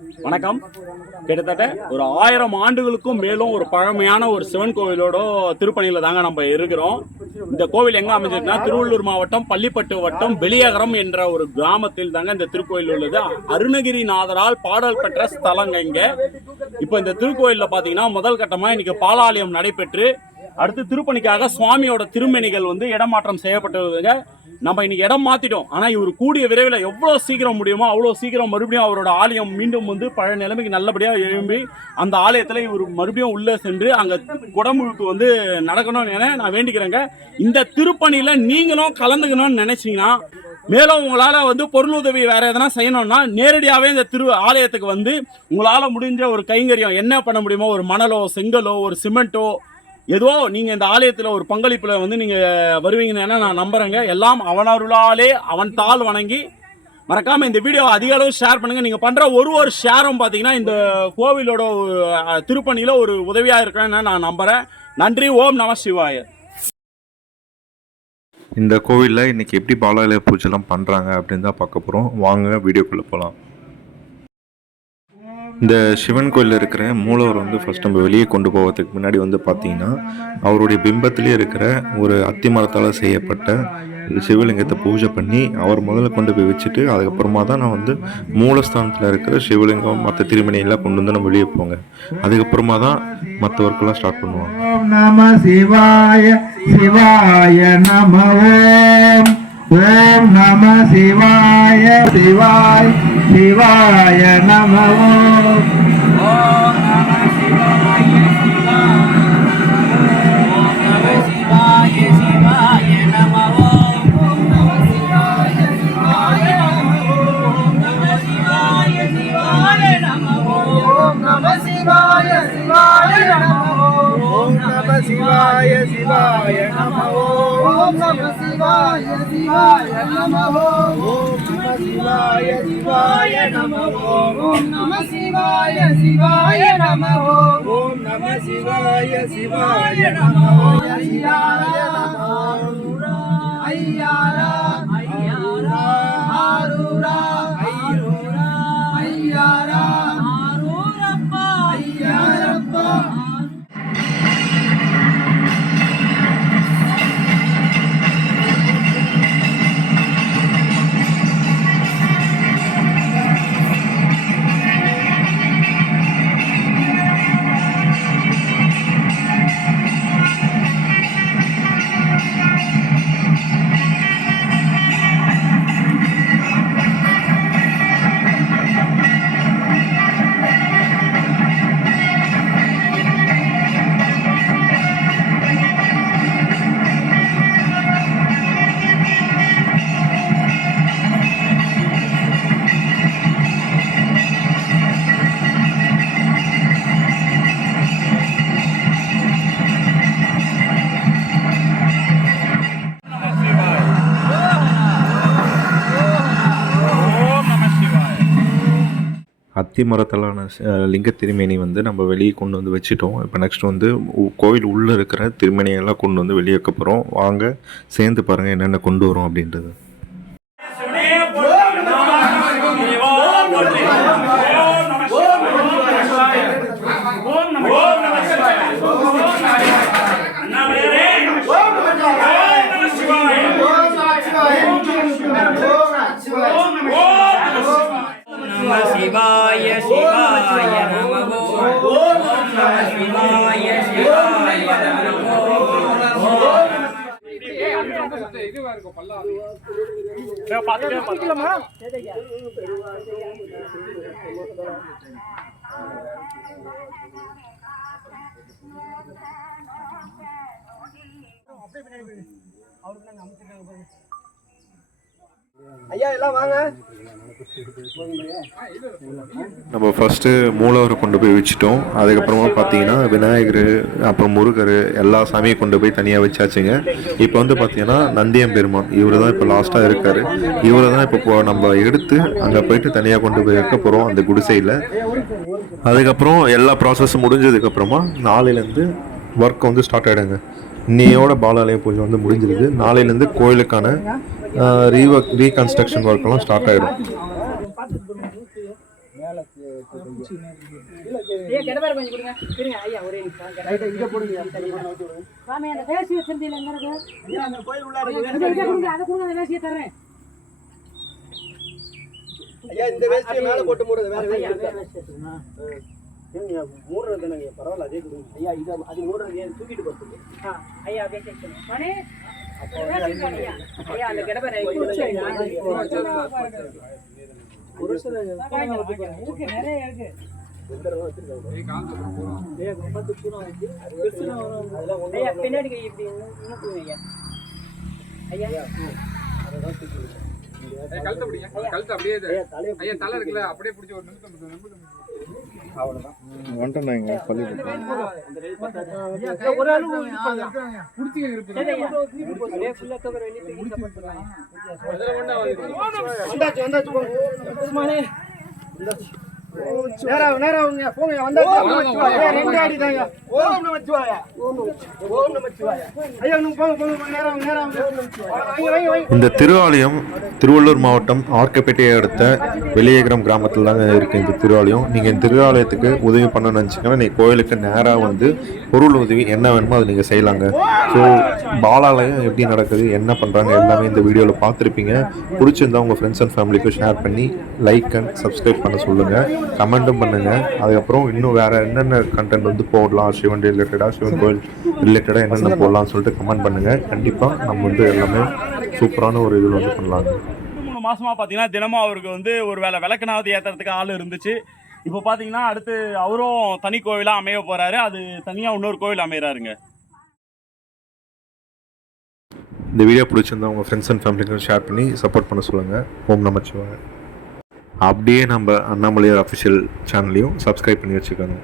வணக்கம். கிட்டத்தட்ட ஒரு 1000 ஆண்டுகளுக்கும் மேலும் ஒரு பழமையான ஒரு சிவன் கோவிலோட திருப்பணியில் தாங்க நம்ம இருக்கிறோம். இந்த கோவில் எங்கே அமைஞ்சிருக்குன்னா திருவள்ளூர் மாவட்டம் பள்ளிப்பட்டு வட்டம் வெளியகரம் என்ற ஒரு கிராமத்தில் தாங்க இந்த திருக்கோயில் உள்ளது. அருணகிரிநாதரால் பாடல் பெற்ற ஸ்தலங்க இங்கே. இப்போ இந்த திருக்கோயிலில் பார்த்தீங்கன்னா முதல் கட்டமாக இன்னைக்கு பாலாலயம் நடைபெற்று அடுத்து திருப்பணிக்காக சுவாமியோட திருமணிகள் இடமாற்றம் செய்யப்பட்டுள்ளதுங்க. நம்ம இன்னைக்கு இடம் மாத்திட்டோம். ஆனால் இவர் கூடிய விரைவில் எவ்வளோ சீக்கிரம் முடியுமோ அவ்வளோ சீக்கிரம் மறுபடியும் அவரோட ஆலயம் மீண்டும் பழைய நிலைமைக்கு நல்லபடியாக எழும்பி அந்த ஆலயத்தில் இவர் மறுபடியும் உள்ளே சென்று அங்கே குடமுழுக்கு நடக்கணும்னு நான் வேண்டிக்கிறேங்க. இந்த திருப்பணியில் நீங்களும் கலந்துக்கணும்னு நினைச்சீங்கன்னா, மேலும் உங்களால் பொருளுதவி வேற எதனா செய்யணும்னா நேரடியாகவே இந்த ஆலயத்துக்கு உங்களால் முடிஞ்ச ஒரு கைங்கரியம் என்ன பண்ண முடியுமோ, ஒரு மணலோ செங்கலோ ஒரு சிமெண்ட்டோ ஏதோ நீங்கள் இந்த ஆலயத்தில் ஒரு பங்களிப்பில் நீங்கள் வருவீங்கன்னு நான் நம்புகிறேங்க. எல்லாம் அவனருளாலே அவன் தாள் வணங்கி மறக்காமல் இந்த வீடியோவை அதிக அளவு ஷேர் பண்ணுங்கள். நீங்கள் பண்ணுற ஒரு ஷேரும் பார்த்தீங்கன்னா இந்த கோவிலோட திருப்பணியில் ஒரு உதவியாக இருக்குன்னு நான் நம்புகிறேன். நன்றி. ஓம் நம சிவாய. இந்த கோவிலில் இன்றைக்கி எப்படி பாலாலய பூஜைலாம் பண்ணுறாங்க அப்படின்னு தான் பார்க்க போகிறோம். வாங்க வீடியோக்குள்ளே போகலாம். இந்த சிவன் கோயிலில் இருக்கிற மூலவர் ஃபஸ்ட் நம்ம வெளியே கொண்டு போகிறதுக்கு முன்னாடி பார்த்தீங்கன்னா அவருடைய பிம்பத்திலே இருக்கிற ஒரு அத்தி மரத்தால் செய்யப்பட்ட சிவலிங்கத்தை பூஜை பண்ணி அவர் முதல்ல கொண்டு போய் வச்சுட்டு அதுக்கப்புறமா தான் நான் மூலஸ்தானத்தில் இருக்கிற சிவலிங்கம் மற்ற திருமணியெல்லாம் கொண்டு நம்ம வெளியே போங்க. அதுக்கப்புறமா தான் மற்ற ஒர்க்கெல்லாம் ஸ்டார்ட் பண்ணுவாங்க. ஓம் நம சிவாய சிவாய நம ஓம். ஓம் நம சிவாய சிவாய சிவாய நம ஓம். ஓம் நம சிவாய சிவாய சிவாய நம ஓம். ஓம் நம சிவாய சிவாய நம ஓம். நம சிவாய சிவாய நம ஓம். நம சிவாய சிவாய நம ஓம். நம சிவாய சிவாய நம ஓம். நம சிவாய சிவாய நம ஓம். நம சிவாய சிவாய நம ஓம். நம சிவாய சிவாய நம ஓம். நம சிவாய சிவாய நம ஓம். ஐயாரா ஐயாரா ஆரூரா ஐயாரா ஐயாரா ஆரூரப்பா ஐயாரப்பா. அத்தி மரத்தாலான லிங்க திருமேனி நம்ம வெளியே கொண்டு வச்சுட்டோம். இப்போ நெக்ஸ்ட் கோவில் உள்ளே இருக்கிற திருமேனியெல்லாம் கொண்டு வெளியே வைக்க போகிறோம். வாங்க சேர்ந்து பாருங்கள் என்னென்ன கொண்டு வரோம் அப்படின்றது. சிவாய சிவாய நம ஓம். நம சிவாய சிவாய நம ஓம். ஐயா எல்லாம் வாங்க. நம்ம ஃபஸ்ட்டு மூலவரை கொண்டு போய் வச்சுட்டோம். அதுக்கப்புறமா பார்த்தீங்கன்னா விநாயகர் அப்புறம் முருகர் எல்லா சாமியும் கொண்டு போய் தனியாக வச்சாச்சுங்க. இப்போ பார்த்தீங்கன்னா நந்தியம்பெருமான் இவர் தான் இப்போ லாஸ்ட்டாக இருக்கார். இவரை தான் இப்போ நம்ம எடுத்து அங்கே போயிட்டு தனியாக கொண்டு போய் வைக்க போகிறோம் அந்த குடிசையில். அதுக்கப்புறம் எல்லா ப்ராசஸும் முடிஞ்சதுக்கப்புறமா நாளையிலேருந்து ஒர்க் ஸ்டார்ட் ஆகிடுங்க. இன்னையோட பாலாலய பூஜை முடிஞ்சிருக்கு. நாளையிலேருந்து கோயிலுக்கான ரீகன்ஸ்ட்ரக்ஷன் ஒர்க்கெல்லாம் ஸ்டார்ட் ஆகிடும். ஐயா கெடபார கொஞ்சம் கொடுங்க இருங்க ஐயா ஒரே நிமிஷம் ரைட்டா இதை போடுங்க ஐயா. சாமி அந்த வேசி வச்சிருந்தீங்க எங்க இருக்கு ஐயா அந்த கோயில் உள்ளார இதை இருக்கு. கொடுங்க அதை கொடுங்க அந்த வேசியை தரேன் ஐயா இந்த வேஷ்டியை மேல போட்டு மூடுறது வேற ஐயா வேஷ்டி வேற வேசி வச்சிருங்க ஏங்க மூடுறது தானே பரவாயில்ல அதே கொடுங்க ஐயா இதை அது மூடுறது ஏன் தூக்கிட்டு போறது ஐயா வேசி வச்சிருங்க மணி ஐயா ஐயா அந்த கெடபார இருக்கு நிறைய இருக்கு ஐயா பின்னாடி கை இப்படி இன்னும் ஐயா ஐயா கழுத்து அப்படியே கழுத்து அப்படியே இது. ஐயா தலை இருக்குல்ல அப்படியே பிடிச்சி ஒரு நிமிஷம் வந்துட்டேன் பள்ளி ஒரு ஆளு பிடிச்சி இருப்பது சரி ஐயா அப்படியே ஃபுல்லா தூக்கற வெளிய தூக்கி சப்போர்ட் பண்ணுங்க வந்தாச்சு வந்தாச்சு போங்க நேரா போங்க வந்தாச்சு ரெண்டு அடி தாங்க ஓம் நமச்சிவாய ஓம் நமச்சிவாய ஐயா நீங்க போங்க நேரா வைங்க இந்த திருவாலயம் திருவள்ளூர் மாவட்டம் ஆர்கப்பேட்டையை அடுத்த வெளியேகரம் கிராமத்தில் தாங்க இருக்குது இந்த திருவாலயம். நீங்கள் இந்த திருவாலயத்துக்கு உதவி பண்ண நினச்சிங்கன்னா நீங்கள் கோயிலுக்கு நேராக வந்து பொருள் உதவி என்ன வேணுமோ அதை நீங்கள் செய்யலாங்க. ஸோ பாலாலயம் எப்படி நடக்குது என்ன பண்ணுறாங்க எல்லாமே இந்த வீடியோவில் பார்த்துருப்பீங்க. பிடிச்சிருந்தா உங்கள் ஃப்ரெண்ட்ஸ் அண்ட் ஃபேமிலிக்கு ஷேர் பண்ணி லைக் அண்ட் சப்ஸ்கிரைப் பண்ண சொல்லுங்கள், கமெண்ட்டும் பண்ணுங்கள். அதுக்கப்புறம் இன்னும் வேறு என்னென்ன கண்டென்ட் வந்து போடலாம், சிவன் ரிலேட்டடாக சிவன் கோயில் ரிலேட்டடாக என்னென்ன போடலாம்னு சொல்லிட்டு கமெண்ட் பண்ணுங்கள். கண்டிப்பாக நம்ம வந்து எல்லாமே சூப்பரான ஒரு இதில் வந்து பண்ணலாங்க. 3 மாசமா பாத்தீங்கன்னா தினமும் அவருக்கு வந்து ஒரு வேளை விளக்குனாவது ஏத்துறதுக்கு ஆள் இருந்துச்சு. இப்போ பாத்தீங்கன்னா அடுத்து அவரும் தனி கோவிலா அமைய போறாரு. அது தனியா இன்னொரு கோவில் அமையறாருங்க. இந்த வீடியோ பிடிச்சிருந்தா உங்கள் ஃப்ரெண்ட்ஸ் அண்ட் ஃபேமிலிக்கு ஷேர் பண்ணி சப்போர்ட் பண்ண சொல்லுங்கள். ஓம் நமச்சிவாய. அப்படியே நம்ம அண்ணாமலையார் அஃபிஷியல் சேனலையும் சப்ஸ்கிரைப் பண்ணி வச்சுக்கோங்க.